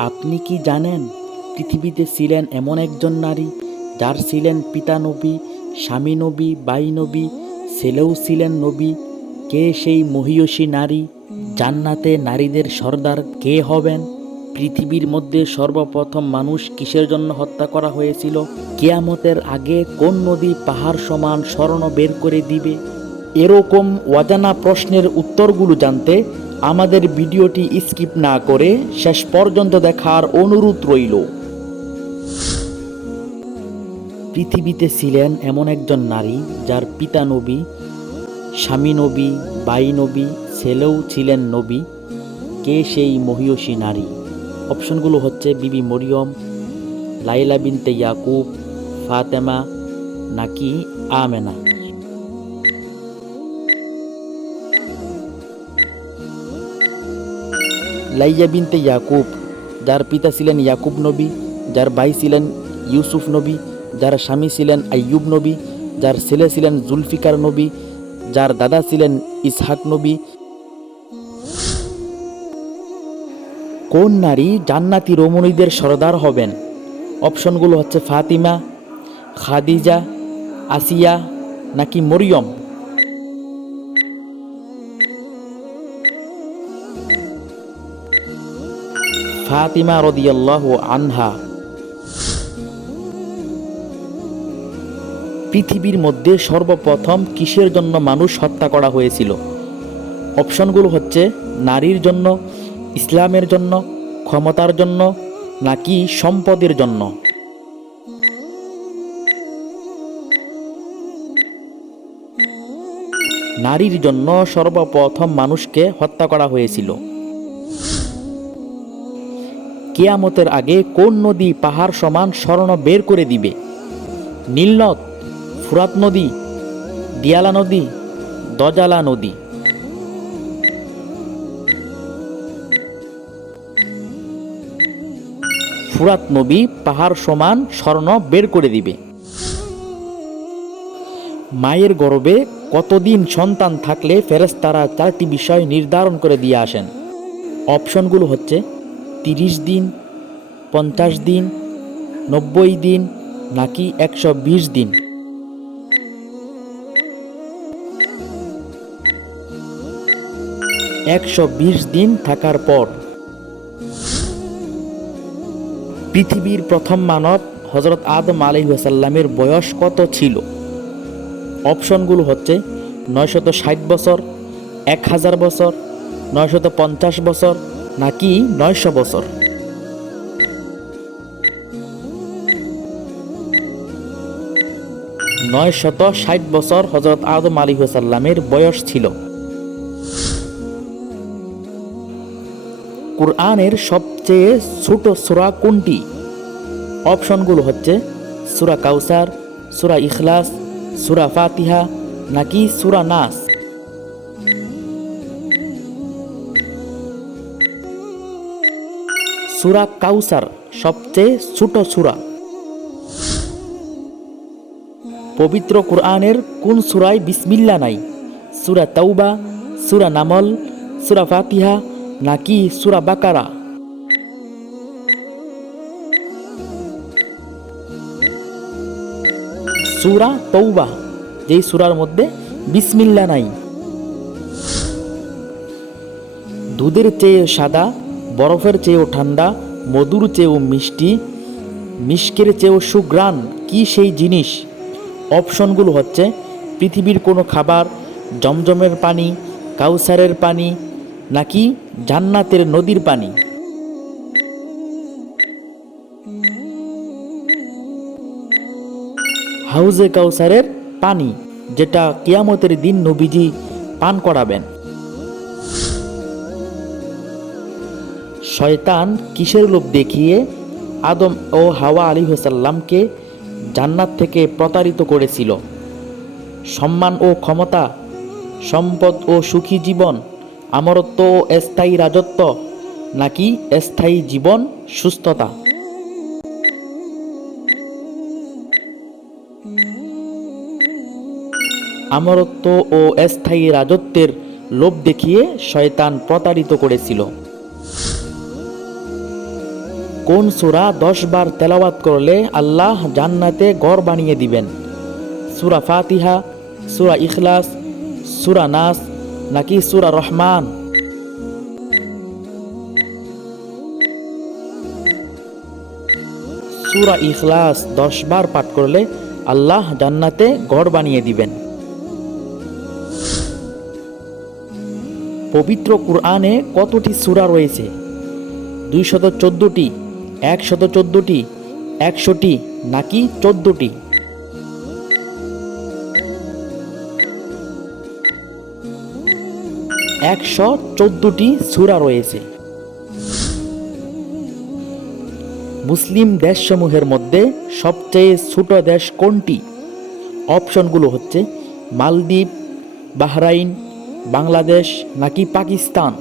আপনি কি জানেন পৃথিবীতে ছিলেন এমন একজন নারী যার ছিলেন পিতা নবী, স্বামী নবী, বাই নবী, ছেলেও ছিলেন নবী? কে সেই মহিয়সী নারী? জান্নাতে নারীদের সর্দার কে হবেন? পৃথিবীর মধ্যে সর্বপ্রথম মানুষ কিসের জন্য হত্যা করা হয়েছিল? কিয়ামতের আগে কোন নদী পাহাড় সমান স্বর্ণ বের করে দিবে? এরকম অজানা প্রশ্নের উত্তরগুলো জানতে আমাদের ভিডিওটি স্কিপ না করে শেষ পর্যন্ত দেখার অনুরোধ রইল। পৃথিবীতে ছিলেন এমন একজন নারী যার পিতা নবী, স্বামী নবী, বাই নবী, ছেলেও ছিলেন নবী। কে সেই মহিয়সী নারী? অপশনগুলো হচ্ছে বিবি মরিয়ম, লাইলা বিনতে ইয়াকুব, ফাতেমা নাকি আমেনা। লাইয়া বিনতে ইয়াকুব, যার পিতা ছিলেন ইয়াকুব নবী, যার ভাই ছিলেন ইউসুফ নবী, যার স্বামী ছিলেন আইয়ুব নবী, যার ছেলে ছিলেন জুলফিকার নবী, যার দাদা ছিলেন ইসহাক নবী। কোন নারী জান্নাতি রমণীদের সরদার হবেন? অপশনগুলো হচ্ছে ফাতিমা, খাদিজা, আসিয়া নাকি মরিয়ম। ফাতিমা রাদিয়াল্লাহু আনহা। পৃথিবীর মধ্যে সর্বপ্রথম কিসের জন্য মানুষ হত্যা করা হয়েছিল? অপশনগুলো হচ্ছে নারীর জন্য, ইসলামের জন্য, ক্ষমতার জন্য নাকি সম্পদের জন্য। নারীর জন্য সর্বপ্রথম মানুষকে হত্যা করা হয়েছিল। কিয়ামতের আগে কোন নদী পাহাড় সমান স্বর্ণ বের করে দিবে? নীল নদ, ফুরাত নদী, দিয়ালা নদী, দজালা নদী। ফুরাত নদী পাহাড় সমান স্বর্ণ বের করে দিবে। মায়ের গর্ভে কতদিন সন্তান থাকলে ফেরেশতারা চারটি বিষয় নির্ধারণ করে দিয়ে আসেন? অপশনগুলো হচ্ছে 30 দিন, 50 দিন, 90 দিন নাকি 120 দিন। 120 দিন থাকার পর। পৃথিবীর প্রথম মানব হযরত আদম আলাইহিস সালামের বয়স কত ছিল? অপশনগুলো হচ্ছে 960 বছর, 1000 বছর, 950 বছর নাকি 900 বছর। 960 বছর হযরত আদম আলাইহিস সালামের বয়স ছিল। কুরআনের সবচেয়ে ছোট সূরা কোনটি? অপশনগুলো হচ্ছে সূরা কাউসার, সূরা ইখলাস, সূরা ফাতিহা নাকি সূরা নাস। সূরা কাউসার সবচেয়ে ছোট সূরা। পবিত্র কুরআনের কোন সূরায় বিসমিল্লাহ নাই? সূরা তাওবা, সূরা নামল, সূরা ফাতিহা নাকি সূরা বাকারা। সূরা তাওবা, যেই সূরার মধ্যে বিসমিল্লাহ নাই। দুধের চেয়ে সাদা, বরফের চেয়েও ঠান্ডা, মধুর চেয়েও মিষ্টি, মিষ্কের চেয়েও সুঘ্রাণ কি সেই জিনিস? অপশনগুলো হচ্ছে পৃথিবীর কোনো খাবার, জমজমের পানি, কাউসারের পানি নাকি জান্নাতের নদীর পানি। হাউজে কাউসারের পানি, যেটা কিয়ামতের দিন নবীজি পান করাবেন। শয়তান কিসের লোভ দেখিয়ে আদম ও হাওয়া আলাইহিস সালামকে জান্নাত থেকে প্রতারিত করেছিল? সম্মান ও ক্ষমতা, সম্পদ ও সুখী জীবন, আমরত্ব ও স্থায়ী রাজত্ব নাকি স্থায়ী জীবন, সুস্থতা। আমরত্ব ও স্থায়ী রাজত্বের লোভ দেখিয়ে শয়তান প্রতারিত করেছিল। কোন সূরা 10 বার তেলাওয়াত করলে আল্লাহ জান্নাতে ঘর বানিয়ে দিবেন? সূরা ফাতিহা, সূরা ইখলাস, সূরা নাস নাকি সূরা রহমান? সূরা ইখলাস 10 বার পাঠ করলে আল্লাহ জান্নাতে ঘর বানিয়ে দিবেন। পবিত্র কুরআনে কতটি সূরা রয়েছে? 214টি, 114টি, 100টি নাকি 14টি? 114টি সূরা রয়েছে। মুসলিম দেশসমূহের মধ্যে সবচেয়ে ছোট দেশ কোনটি? অপশনগুলো হচ্ছে মালদ্বীপ, বাহরাইন, বাংলাদেশ নাকি পাকিস্তান?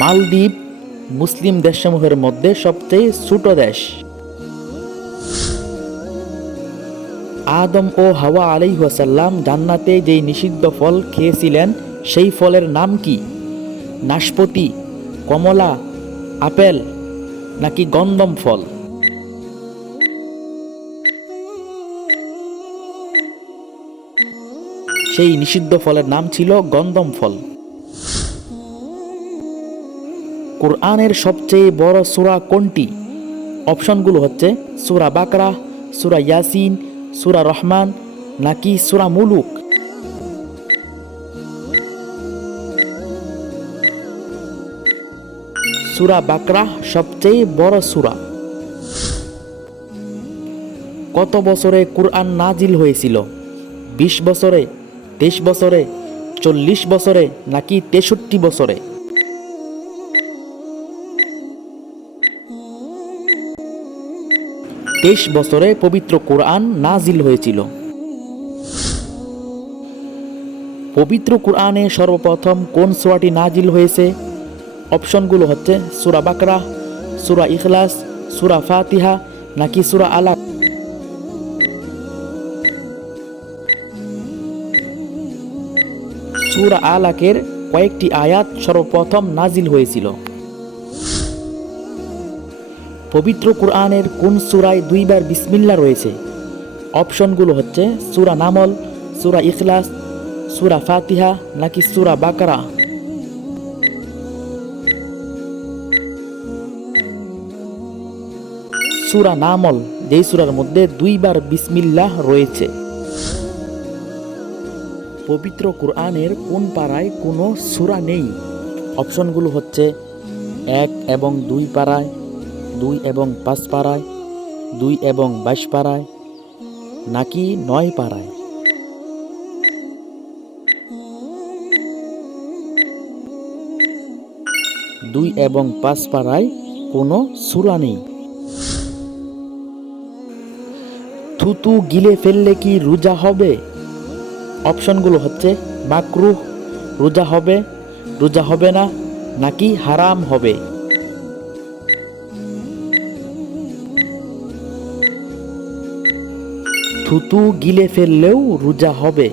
মালদ্বীপ মুসলিম দেশসমূহের মধ্যে সবচেয়ে ছোট দেশ। আদম ও হাওয়া আলাইহিস সালাম জান্নাতে যেই নিষিদ্ধ ফল খেয়েছিলেন সেই ফলের নাম কি? নাশপাতি, কমলা, আপেল নাকি গন্ধম ফল? সেই নিষিদ্ধ ফলের নাম ছিল গন্ধম ফল। কুরআনের সবচেয়ে বড় সূরা কোনটি? অপশনগুলো হচ্ছে সূরা বাকরা, সূরা ইয়াসিন, সূরা রহমান নাকি সূরা মুলুক? সূরা বাকরা সবচেয়ে বড় সূরা। কত বছরে কুরআন নাজিল হয়েছিল? 20 বছরে, 23 বছরে, 40 বছরে নাকি 63 বছরে? 23 বছরে পবিত্র কুরআন নাজিল হয়েছিল। পবিত্র কুরআনে সর্বপ্রথম কোন সূরাটি নাজিল হয়েছে? অপশনগুলো হচ্ছে সূরা বাকরা, সূরা ইখলাস, সূরা ফাতিহা নাকি সূরা আলাক? সূরা আলাকের কয়েকটি আয়াত সর্বপ্রথম নাজিল হয়েছিল? পবিত্র কুরআনের কোন সূরায় 2 বার বিসমিল্লাহ রয়েছে? অপশনগুলো হচ্ছে সূরা নামল, সূরা ইখলাস, সূরা ফাতিহা নাকি সূরা বাকরা? সূরা নামল, যেই সূরার মধ্যে 2 বার বিসমিল্লাহ রয়েছে। পবিত্র কুরআনের কোন পারায় কোনো সূরা নেই? অপশনগুলো হচ্ছে 1 এবং 2 পারায়, 2 এবং 5 পারায়, 2 এবং 22 পারায় নাকি 9 পারায়? দুই এবং 5 পারায় কোনো সূরা নেই। থুতু গিলে ফেললে কি রোজা হবে? অপশনগুলো হচ্ছে মাকরুহ, রোজা হবে, রোজা হবে না নাকি হারাম হবে? থুতু গিলে ফেললেও রোজা হবে।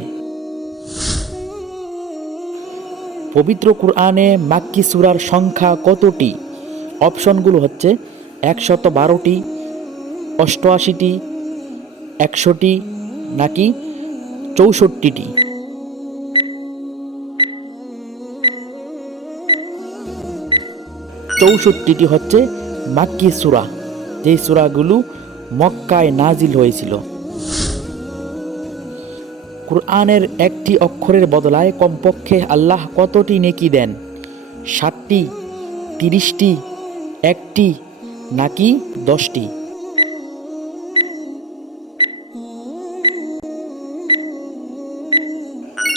পবিত্র কুরআনে মাক্কি সূরার সংখ্যা কতটি? অপশনগুলো হচ্ছে 112টি, 88টি, 100টি নাকি 64টি? 64টি হচ্ছে মাক্কি সূরা, যেই সূরাগুলো মক্কায় নাজিল হয়েছিল। কুরআনের একটি অক্ষরের বদলায় কমপক্ষে আল্লাহ কতটি নেকি দেন? 7টি, 30টি, 1টি নাকি 10টি?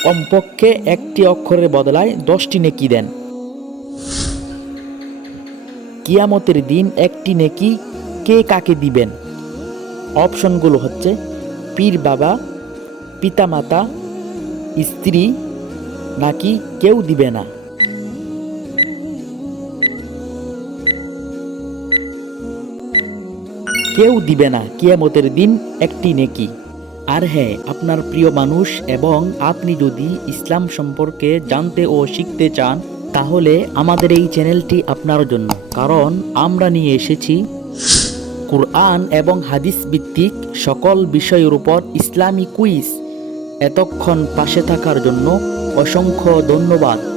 কমপক্ষে একটি অক্ষরের বদলায় 10টি নেকি দেন। কিয়ামতের দিন একটি নেকি কে কাকে দিবেন? অপশনগুলো হচ্ছে পীর বাবা, পিতামাতা, স্ত্রী নাকি কেউ দিবে না? কেউ দিবে না কিয়ামতের দিন একটি নেকি। আর হ্যাঁ, আপনার প্রিয় মানুষ এবং আপনি যদি ইসলাম সম্পর্কে জানতে ও শিখতে চান, তাহলে আমাদের এই চ্যানেলটি আপনার জন্য। কারণ আমরা নিয়ে এসেছি কুরআন এবং হাদিস ভিত্তিক সকল বিষয়ের উপর ইসলামী কুইজ। এতক্ষণ পাশে থাকার জন্য অসংখ্য ধন্যবাদ।